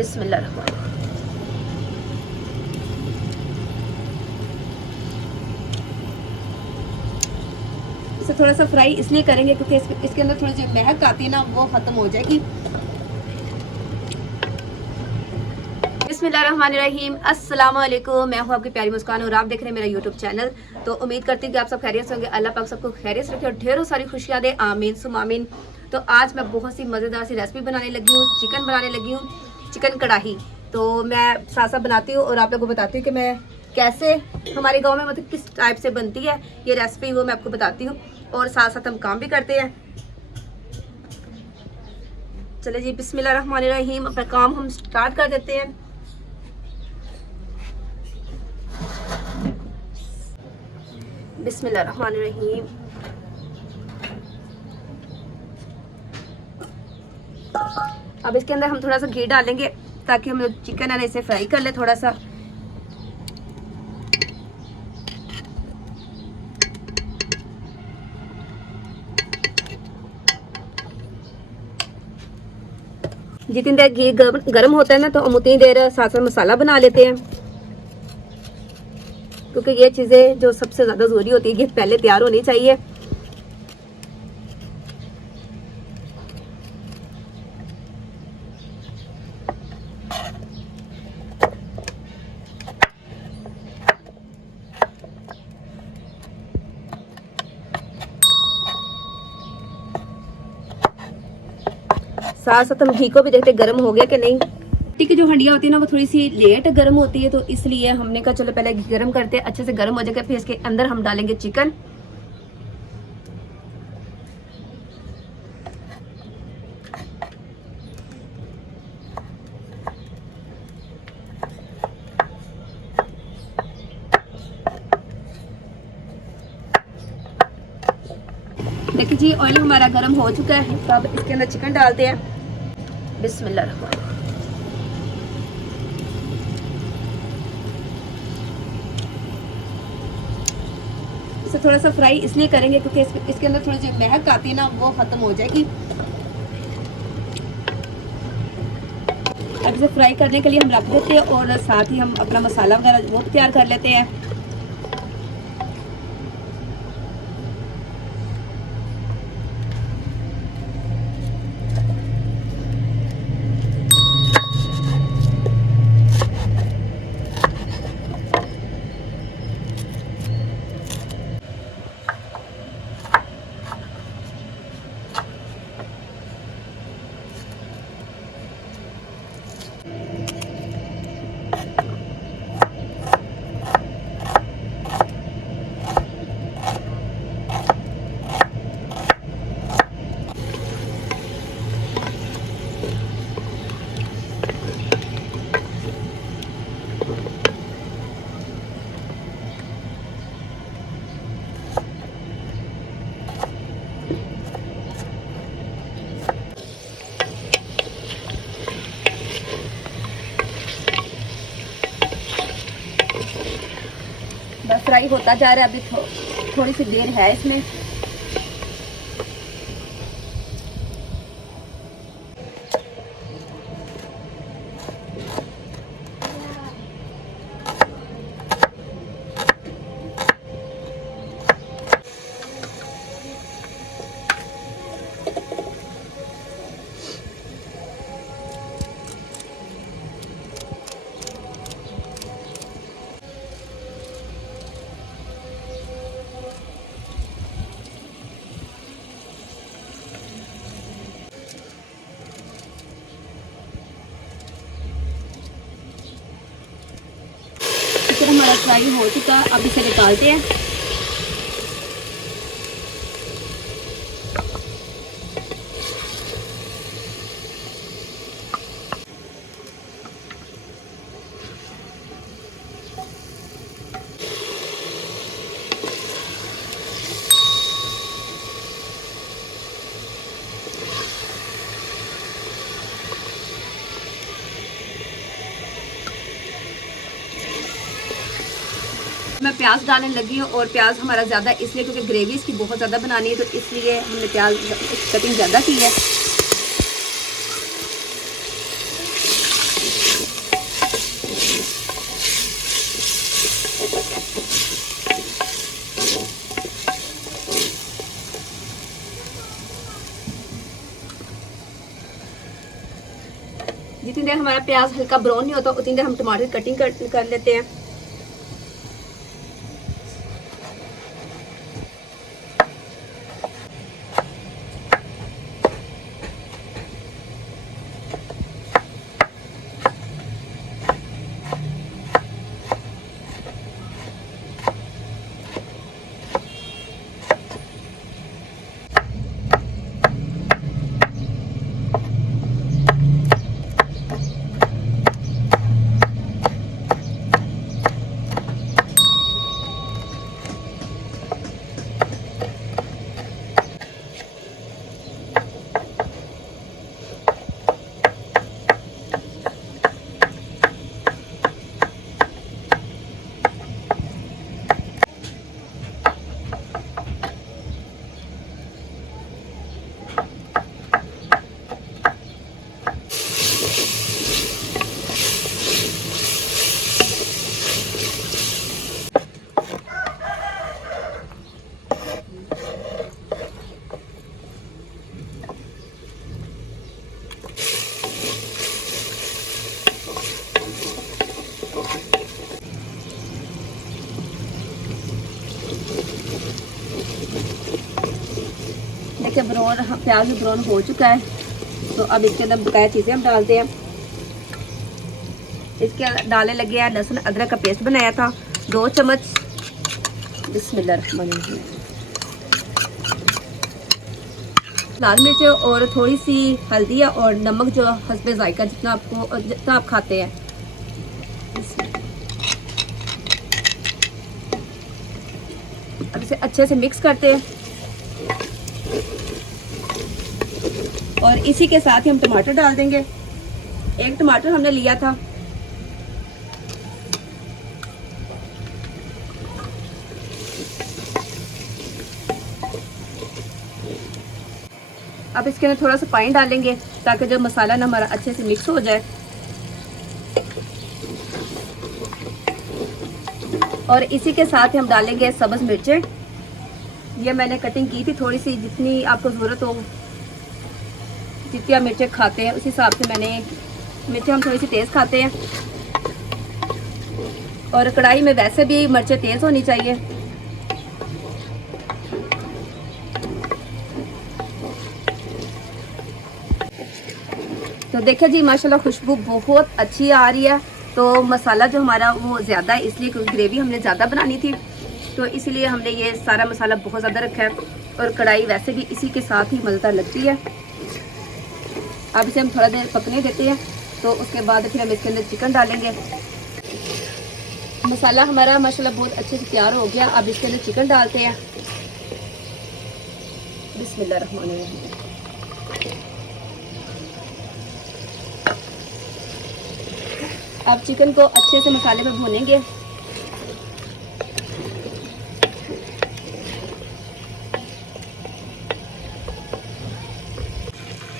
बिस्मिल्लाह। इसे थोड़ा सा फ्राई इसलिए करेंगे क्योंकि इसके अंदर थोड़ी जो महक आती है ना वो ख़त्म हो जाएगी। बिस्मिल्लाहिर्रहमानिर्रहीम, अस्सलाम वालेकुम। मैं हूँ आपकी प्यारी मुस्कान और आप देख रहे हैं मेरा यूट्यूब चैनल। तो उम्मीद करती हूँ कि आप सब खैरियत से होंगे। अल्लाह पाक सबको खैरियत रखे और ढेरों सारी खुशियाँ दे, आमीन सुम आमीन। तो आज मैं बहुत सी मज़ेदार सी रेसिपी बनाने लगी हूँ, चिकन बनाने लगी हूँ, चिकन कढ़ाई। तो मैं साथ साथ बनाती हूँ और आप लोगों को बताती हूँ कि मैं कैसे हमारे गाँव में मतलब किस टाइप से बनती है ये रेसिपी, वो मैं आपको बताती हूँ और साथ साथ हम काम भी करते हैं। चले जी, बिस्मिल्लाहिर्रहमानिर्रहीम, अपना काम हम स्टार्ट कर देते हैं। बिस्मिल्लाहिर्रहमानिर्रहीम। अब इसके अंदर हम थोड़ा सा घी डालेंगे ताकि हम चिकन है ना इसे फ्राई कर ले थोड़ा सा। जितनी देर घी गर्म होता है ना तो हम उतनी देर साथ साथ मसाला बना लेते हैं, क्योंकि ये चीज़ें जो सबसे ज़्यादा ज़रूरी होती है ये पहले तैयार होनी चाहिए। साथ साथ हम घी को भी देखते गर्म हो गया कि नहीं। मिट्टी की जो हंडियाँ होती है ना वो थोड़ी सी लेट गर्म होती है, तो इसलिए हमने कहा चलो पहले घी गर्म करते हैं, अच्छे से गर्म हो जाएगा, फिर इसके अंदर हम डालेंगे चिकन। देखिए जी, ऑयल हमारा गर्म हो चुका है, तो अब इसके अंदर चिकन डालते हैं। बिस्मिल्लाह। इसे थोड़ा सा फ्राई इसलिए करेंगे क्योंकि इसके अंदर थोड़ी जो महक आती है ना वो ख़त्म हो जाएगी। अब इसे फ्राई करने के लिए हम रख देते हैं और साथ ही हम अपना मसाला वगैरह वो तैयार कर लेते हैं। बस फ्राई होता जा रहा है, अभी थोड़ी सी देर है इसमें। चिकन हमारा फ्राई हो चुका, अब इसे निकालते हैं। मैं प्याज डालने लगी हूँ और प्याज हमारा ज़्यादा इसलिए क्योंकि ग्रेवी इसकी बहुत ज़्यादा बनानी है, तो इसलिए हमने प्याज कटिंग ज़्यादा की है। जितनी देर हमारा प्याज हल्का ब्राउन नहीं होता उतनी देर हम टमाटर कटिंग कर लेते हैं। देखिए प्याज भी ब्राउन हो चुका है। तो अब इसके अंदर बकाया चीज़ें हम डालते हैं। इसके डालने लगे हैं लहसुन अदरक का पेस्ट बनाया था 2 चम्मच। बिस्मिल्लाहिर्रहमानिर्रहीम। लाल मिर्च और थोड़ी सी हल्दी और नमक जो हस्बे जायका जितना आप खाते हैं। अब इसे अच्छे से मिक्स करते हैं और इसी के साथ ही हम टमाटर डाल देंगे। 1 टमाटर हमने लिया था। अब इसके अंदर थोड़ा सा पानी डालेंगे ताकि जब मसाला ना हमारा अच्छे से मिक्स हो जाए। और इसी के साथ हम डालेंगे सब्ज़ मिर्चें। ये मैंने कटिंग की थी थोड़ी सी, जितनी आपको ज़रूरत हो, जितनी आप मिर्चें खाते हैं उस हिसाब से मैंने मिर्चें, हम थोड़ी सी तेज़ खाते हैं और कढ़ाई में वैसे भी मिर्चें तेज़ होनी चाहिए। तो देखिए जी माशाल्लाह खुशबू बहुत अच्छी आ रही है। तो मसाला जो हमारा वो ज़्यादा है इसलिए क्योंकि ग्रेवी हमने ज़्यादा बनानी थी, तो इसलिए हमने ये सारा मसाला बहुत ज़्यादा रखा है। और कढ़ाई वैसे भी इसी के साथ ही मलता लगती है। अब इसे हम थोड़ा देर पकने देते हैं। तो उसके बाद फिर हम इसके अंदर चिकन डालेंगे। मसाला हमारा माशाल्लाह बहुत अच्छे से तैयार हो गया। अब इसके अंदर चिकन डालते हैं। बिस्मिल्लाहिर्रहमानिर्रहीम। अब चिकन को अच्छे से मसाले में भूनेंगे।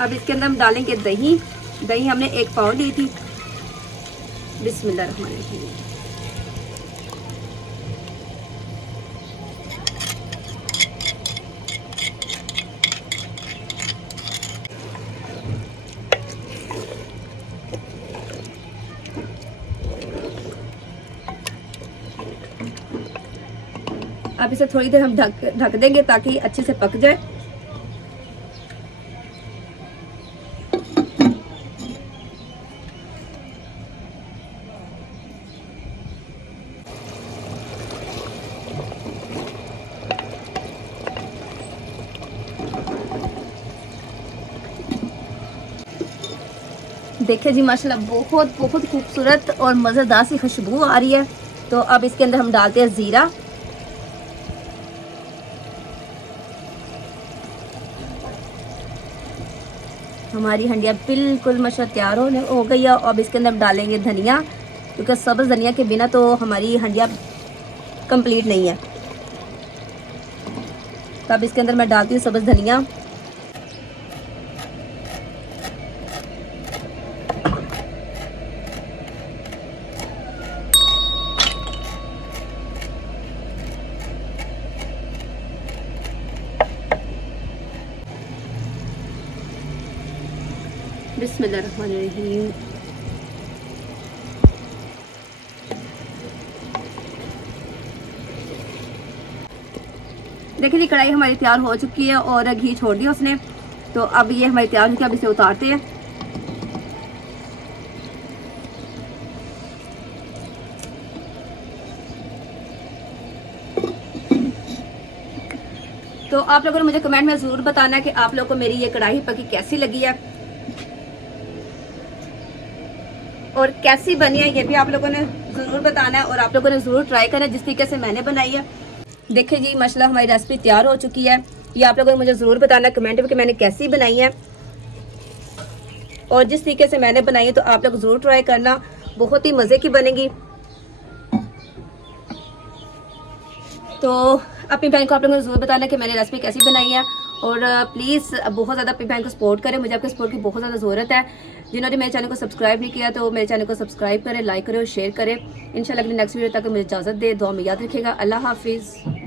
अब इसके अंदर हम डालेंगे दही। दही हमने 1 पाव ली थी। बिस्मिल्लाहिर्रहमानिर्रहीम। अब इसे थोड़ी देर हम ढक देंगे ताकि अच्छे से पक जाए। देखिए जी माशाल्लाह बहुत बहुत खूबसूरत और मज़ेदार सी खुशबू आ रही है। तो अब इसके अंदर हम डालते हैं ज़ीरा। हमारी हंडिया बिल्कुल माशाल्लाह तैयार हो गई है। अब इसके अंदर हम डालेंगे धनिया, क्योंकि सब्ज़ धनिया के बिना तो हमारी हंडिया कंप्लीट नहीं है। तो अब इसके अंदर मैं डालती हूँ सब्ज़ धनिया। बिस्मिल्लाहिर्रहमानिर्रहीम। देखिए जी कढ़ाई हमारी तैयार हो चुकी है और घी छोड़ दिया उसने। तो अब ये हमारी तैयार हो चुकी है, अब इसे उतारते हैं। तो आप लोगों ने मुझे कमेंट में ज़रूर बताना है कि आप लोगों को मेरी ये कढ़ाई पकी कैसी लगी है और कैसी बनी है, ये भी आप लोगों ने ज़रूर बताना है और आप लोगों ने ज़रूर ट्राई करना है जिस तरीके से मैंने बनाई है। देखिए जी माशाल्लाह हमारी रेसिपी तैयार हो चुकी है। ये आप लोगों ने मुझे ज़रूर बताना है कमेंट में कि मैंने कैसी बनाई है और जिस तरीके से मैंने बनाई है तो आप लोग ज़रूर ट्राई करना, बहुत ही मज़े की बनेगी। तो अपनी बहन को आप लोगों ने ज़रूर बताना कि मैंने रेसिपी कैसी बनाई है और प्लीज़ बहुत ज़्यादा अपनी बहन को सपोर्ट करें, मुझे आपके सपोर्ट की बहुत ज़्यादा ज़रूरत है। जिन्होंने मेरे चैनल को सब्सक्राइब नहीं किया तो मेरे चैनल को सब्सक्राइब करें, लाइक करें और शेयर करें। इंशाल्लाह अगली नेक्स्ट वीडियो तक मुझे इजाज़त दे, दुआ में याद रखिएगा। अल्लाह हाफिज़।